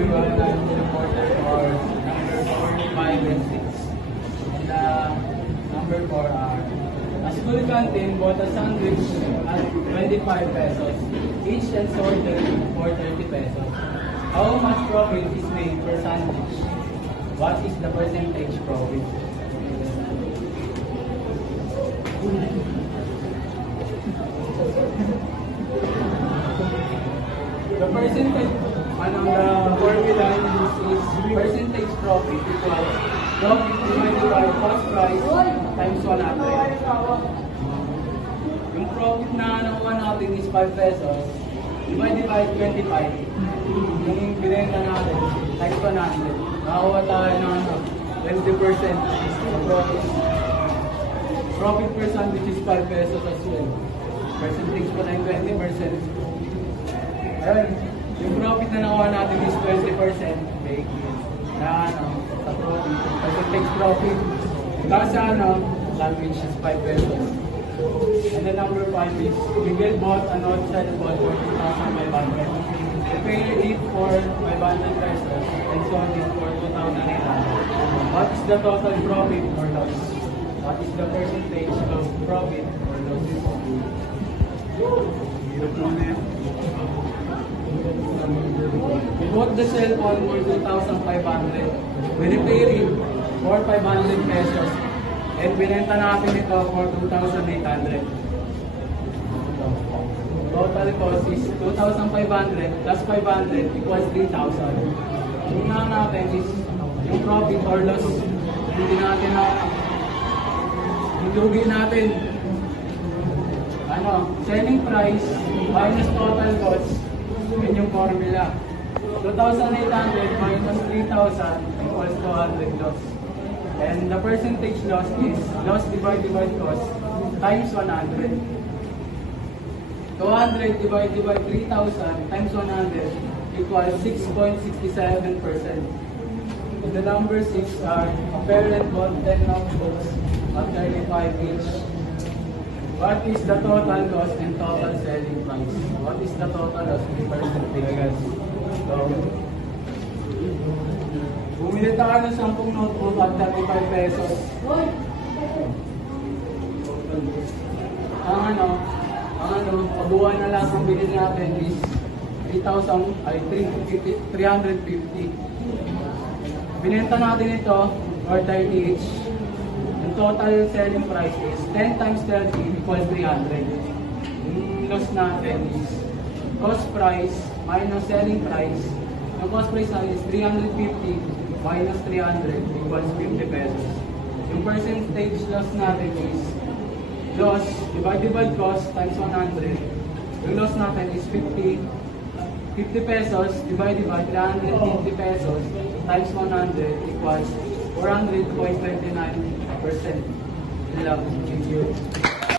everyone. I'm the reporter for number 45 and 6. And number 4 are a school canteen bought a sandwich at 25 pesos, each and sold it for 30 pesos. How much profit is made per sandwich? What is the percentage profit? The percentage on the formula is percentage profit equals profit divided by cost price times 100. Yung profit na nakuha natin is 5 pesos divided by 25. Yung binenta natin times 100. Nakakuha tayo ng 20% profit. Profit per sandwich is 5 pesos as well. Percentage pa na yung 20%. Ayun, yung profit na nakuha natin is 20%. Bake na sa profit. Percentage profit. Kasi sandwich is 5 pesos. And then number 5 is, Miguel bought an outside ball for 2,500. He paid it for 500 pesos and sold it for 2,800. What is the total profit or loss? What is the percentage of profit or loss? We bought the cell phone for 2,500. We repaired it for 500 pesos. And binenta natin ito for 2,800. Total cost is 2,500 plus 500 equals 3,000. Yung na natin is yung profit or loss. Hindi natin lugi natin. Selling price minus total cost. Yun yung formula. 2,800 minus 3,000 equals 200 loss. And the percentage loss is loss divided by cost times 100. 200 divided by 3,000 times 100 equals 6.67%. And the number 6 are a parent bought 10 notebooks at 35 each. What is the total cost and total selling price? What is the total loss in percentage? So, bumili tayo ng 10 notebook at 35 pesos. Pabuhan na lang ang bilhin natin is 350. Binenta natin ito for 30 each. Yung total selling price is 10 times 30 equals 300. Yung loss natin is cost price minus selling price. Yung cost price natin is 350 minus 300 equals 50 pesos. Yung percentage loss natin is loss divided by cost times 100. Yung loss natin is 50 pesos divided by 350 pesos times 100 equals 400.29%. Thank you.